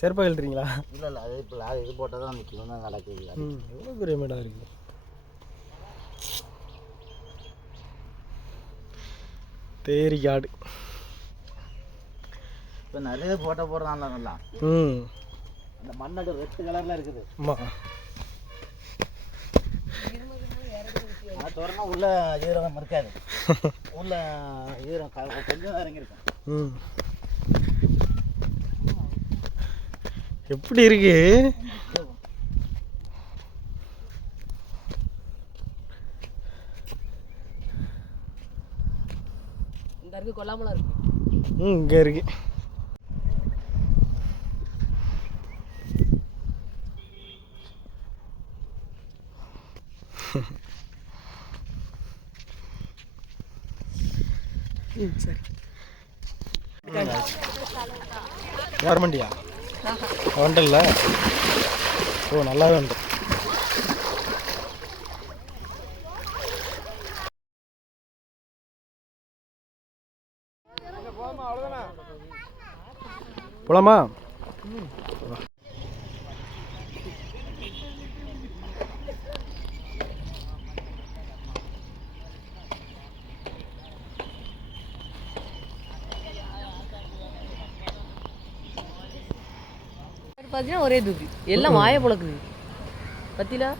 செருப்பா கழட்டுறீங்களா? இல்லை இல்லை அது இப்போ அது இது போட்டால் தான் நிற்கும் தான் நடக்குது. எவ்வளோ பெரிய மேடாக இருக்கு? தேரிக்காடு இப்போ நிறைய போட்டோ போடுறான்ல நல்லா. ம். அந்த மண்ணோட ரெட் கலரில் இருக்குது. ஆமாம் அது திறனா உள்ள ஈரம் இருக்காது. உள்ள ஈரம் கொஞ்சம் தான் இறங்கியிருக்கும். ம். எப்படி இருக்கு? கொல்லாமலாம் இருக்கு ம் இங்கே இருக்கு. சரி. யார் மண்டியா? வந்துட்டல ஓ நல்லாவே உண்டு போலாமா? பார்த்தீங்கன்னா ஒரே தூக்கி. எல்லாம் வாயை பழக்குது பத்திலா?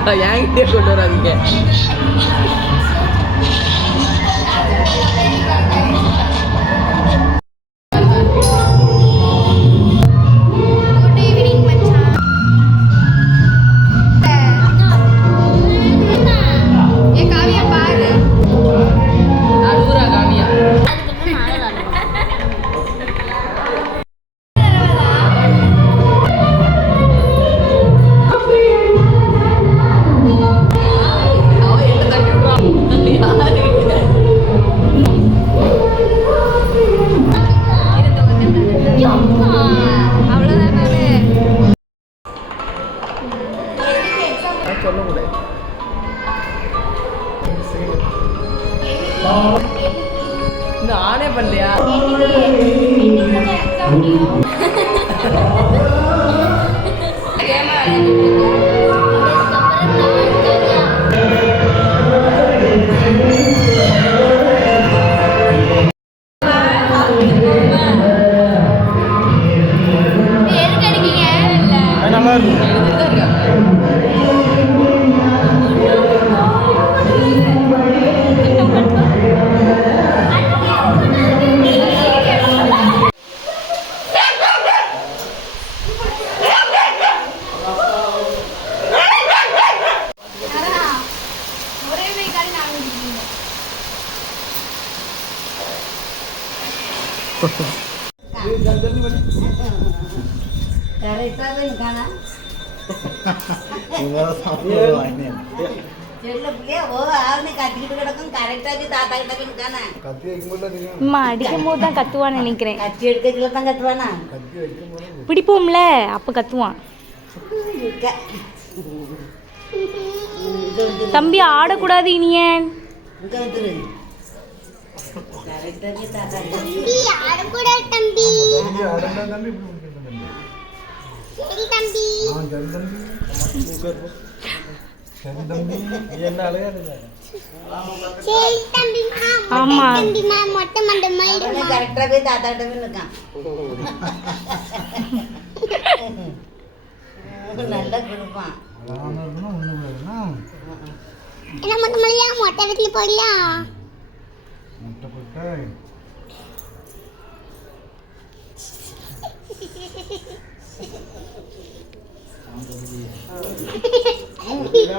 போடுங்க என்கிட்டயே கொண்டு வராதீங்க ਨਾਲੇ ਬੱਲਿਆ ਗਿਆ ਮਾਰੇ போய் நிற்கானா அம்மா அடிக்கும் போது தான் கத்துவான்னு நினைக்கிறேன் கத்தி எடுக்கல தான் கத்துவானா பிடிப்போம்ல அப்போ கத்துவான் தம்பி ஆமா. மொட்டை மண்டை அவனே கரெக்டாக போய் தாத்தா கிட்ட போய் நிற்கான் நல்லா கொடுப்பான் என்ன மொட்டை மல்லியா மொட்டை வீட்டில் போடலாம்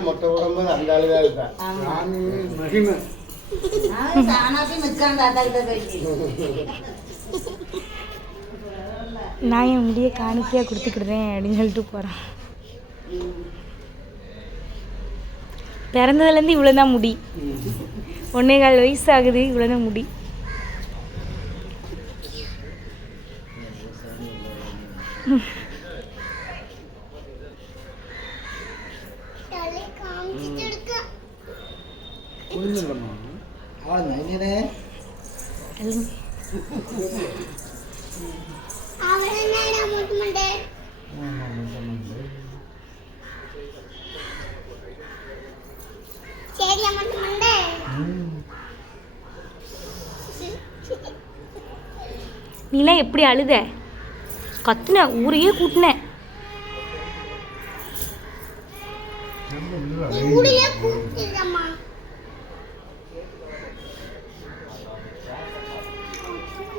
மொட்டை உடம்பு அந்த ஆளுதா இருக்கா அவன் தானா போய் நிற்கான் தாத்தா கிட்ட போயிட்டு நான் என் முடிய காணிக்கையாக கொடுத்துக்கிடுறேன் அப்படின்னு சொல்லிட்டு போகிறான் பிறந்ததுலேருந்து இவ்வளோ தான் முடி ஒன்னே கால் வயசு ஆகுது இவ்வளோ தான் முடி தலை காமிச்சிட்டு இருக்க அவ்வளோதான் அவன் என்னடா மொட்டை மண்டை சரியா மொட்டை மண்டை நீலாம் எப்படி அழுத? கத்துன ஊரையே கூட்டின.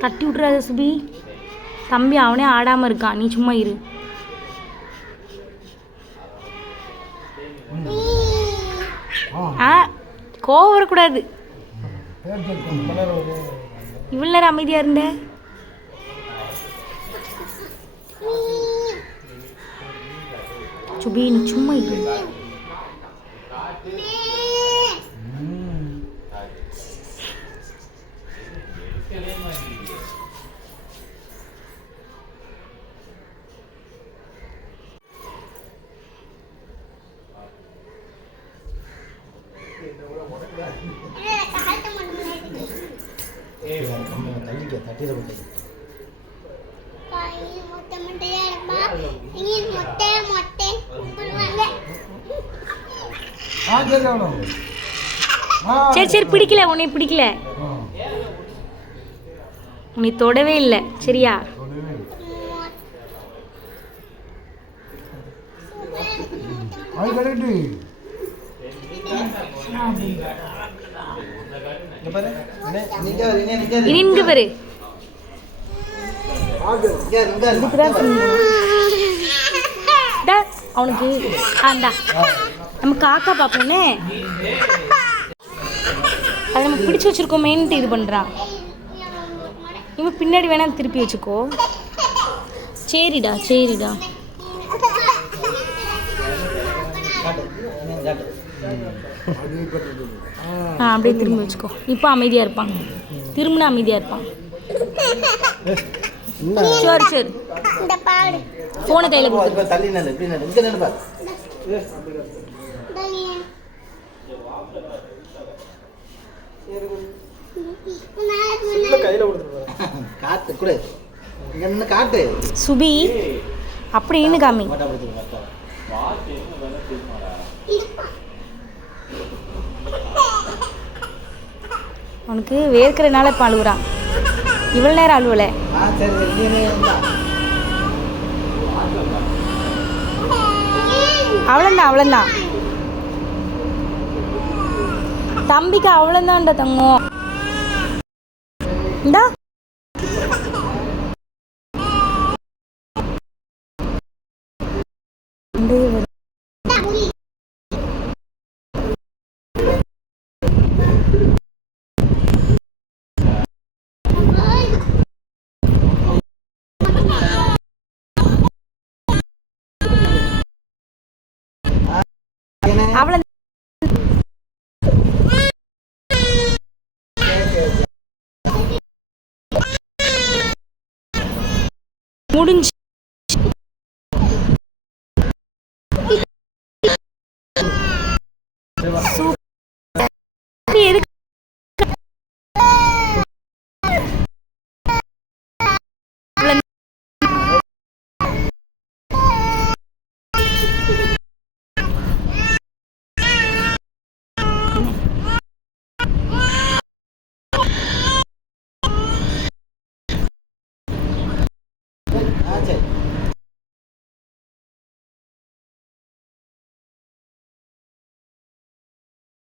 தட்டி விட்றாத சுபி. தம்பி அவனே ஆடாமல் இருக்கான் நீ சும்மா இரு. ஆ கோவம் வரக்கூடாது. இவ்வளோ நேரம் அமைதியாக இருந்த? சுபி நீ சும்மா இரு தள்ளிக்க தட்டிட போட்டது மொட்டை இருப்பா மொட்டை மொட்டை சொல்லுவாங்க ஆ சரி சரி பிடிக்கல உன்னை பிடிக்கல. உன்னை தொடவே இல்லை சரியா? இங்க பாரு. இதுக்குதான் அவனுக்கு ஆண்டா நம்ம காக்கா பார்ப்போன்னே அதை நம்ம பிடிச்சு வச்சிருக்கோமேன்ட்டு இது பண்ணுறான் இவன் பின்னாடி வேணா திருப்பி வச்சுக்கோ. சரிடா சரிடா. ஆ அப்படியே திரும்பி வச்சுக்கோ. இப்போ அமைதியாக இருப்பான் திரும்பினா அமைதியாக இருப்பான் சரி சரி. இந்த பாடு. ஃபோனை கையில் கொடு இப்ப தள்ளி நில்லு இப்படி நில்லு இங்க நில்லு பாரு தனியா கையில் கொடுத்துருப்பேன் கொடு. காட்டு. சுபி அப்படின்னு காமி. அவனுக்கு வேர்க்கிறனால இப்போ அழுகுறான். இவ்வளோ நேரம் அழுவலை. அவ்வளோந்தான் அவ்வளோந்தான் தம்பிக்கு அவ்வளோதான்டா தங்கம். இந்தா. அவ்வளோ முடிஞ்சு.